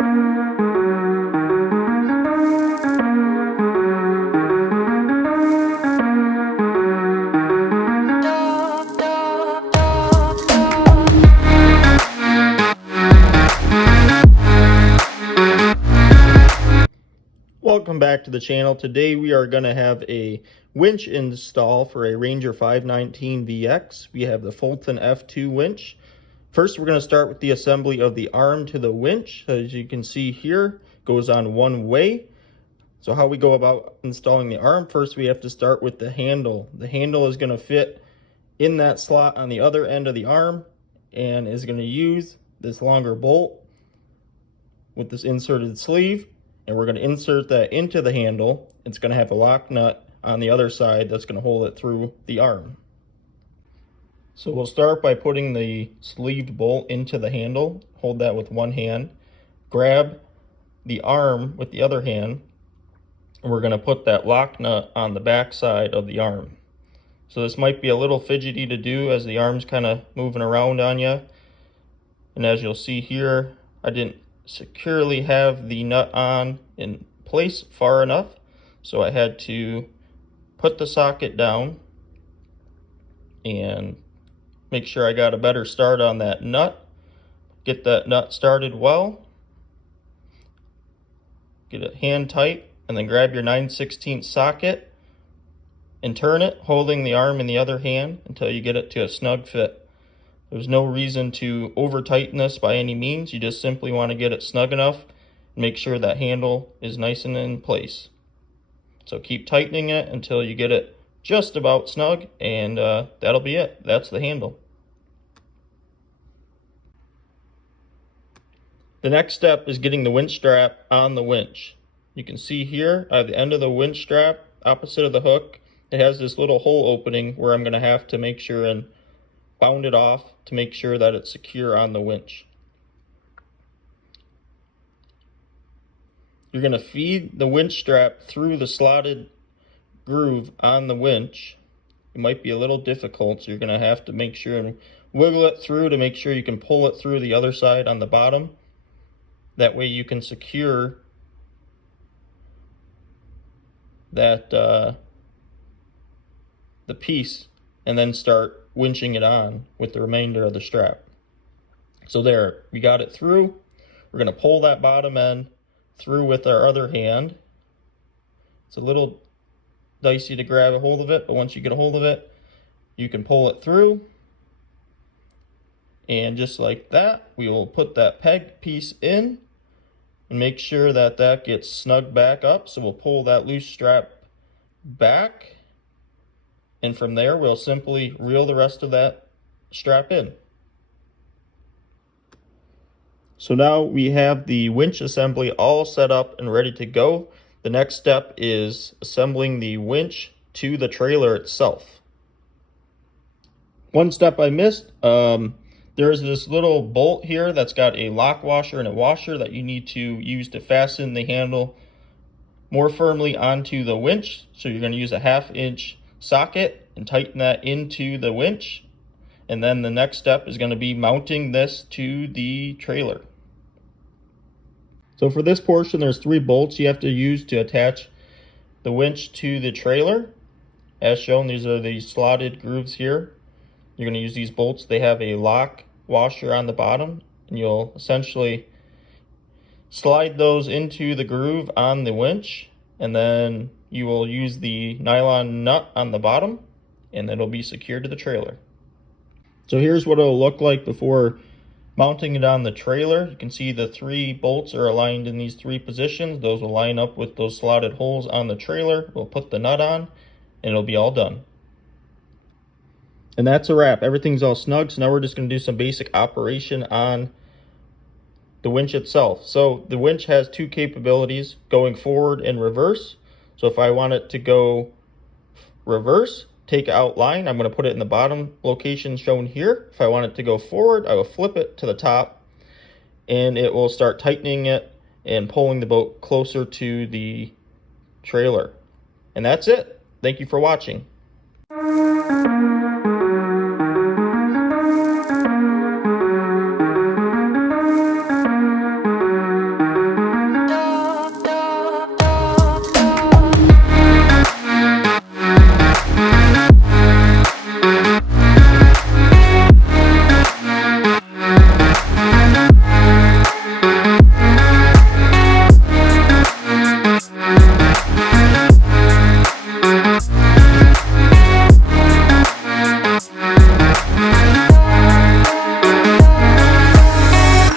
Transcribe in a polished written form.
Welcome back to the channel. Today we are going to have a winch install for a Ranger 519VX. We have the Fulton F2 winch. First, we're going to start with the assembly of the arm to the winch. As you can see here, it goes on one way. So how we go about installing the arm, first we have to start with the handle. The handle is going to fit in that slot on the other end of the arm and is going to use this longer bolt with this inserted sleeve. And we're going to insert that into the handle. It's going to have a lock nut on the other side that's going to hold it through the arm. So we'll start by putting the sleeved bolt into the handle. Hold that with one hand. Grab the arm with the other hand. And we're going to put that lock nut on the back side of the arm. So this might be a little fidgety to do as the arm's kind of moving around on you. And as you'll see here, I didn't securely have the nut on in place far enough, so I had to put the socket down and make sure I got a better start on that nut. Get that nut started well, get it hand tight, and then grab your 9/16 socket and turn it, holding the arm in the other hand until you get it to a snug fit. There's no reason to over tighten this by any means. You just simply want to get it snug enough and make sure that handle is nice and in place. So keep tightening it until you get it just about snug, and that'll be it. That's the handle. The next step is getting the winch strap on the winch. You can see here at the end of the winch strap, opposite of the hook, it has this little hole opening where I'm going to have to make sure and bound it off to make sure that it's secure on the winch. You're going to feed the winch strap through the slotted groove on the winch. It might be a little difficult, so you're going to have to make sure and wiggle it through to make sure you can pull it through the other side on the bottom. That way you can secure that the piece and then start winching it on with the remainder of the strap. So there, we got it through. We're going to pull that bottom end through with our other hand. It's a little dicey to grab a hold of it, but once you get a hold of it, you can pull it through. And just like that, we will put that peg piece in and make sure that that gets snug back up. So we'll pull that loose strap back, and from there we'll simply reel the rest of that strap in. So now we have the winch assembly all set up and ready to go. The next step is assembling the winch to the trailer itself. One step I missed, there's this little bolt here that's got a lock washer and a washer that you need to use to fasten the handle more firmly onto the winch. So you're going to use a 1/2 inch socket and tighten that into the winch, and then the next step is going to be mounting this to the trailer. So for this portion, there's 3 bolts you have to use to attach the winch to the trailer. As shown, these are the slotted grooves here. You're going to use these bolts. They have a lock washer on the bottom, and you'll essentially slide those into the groove on the winch, and then you will use the nylon nut on the bottom, and it'll be secured to the trailer. So here's what it'll look like before mounting it on the trailer. You can see the 3 bolts are aligned in these 3 positions. Those will line up with those slotted holes on the trailer. We'll put the nut on, and it'll be all done. And that's a wrap. Everything's all snug. So now we're just going to do some basic operation on the winch itself. So the winch has 2 capabilities, going forward and reverse. So if I want it to go reverse, take out line, I'm going to put it in the bottom location shown here. If I want it to go forward, I will flip it to the top, and it will start tightening it and pulling the boat closer to the trailer. And that's it. Thank you for watching.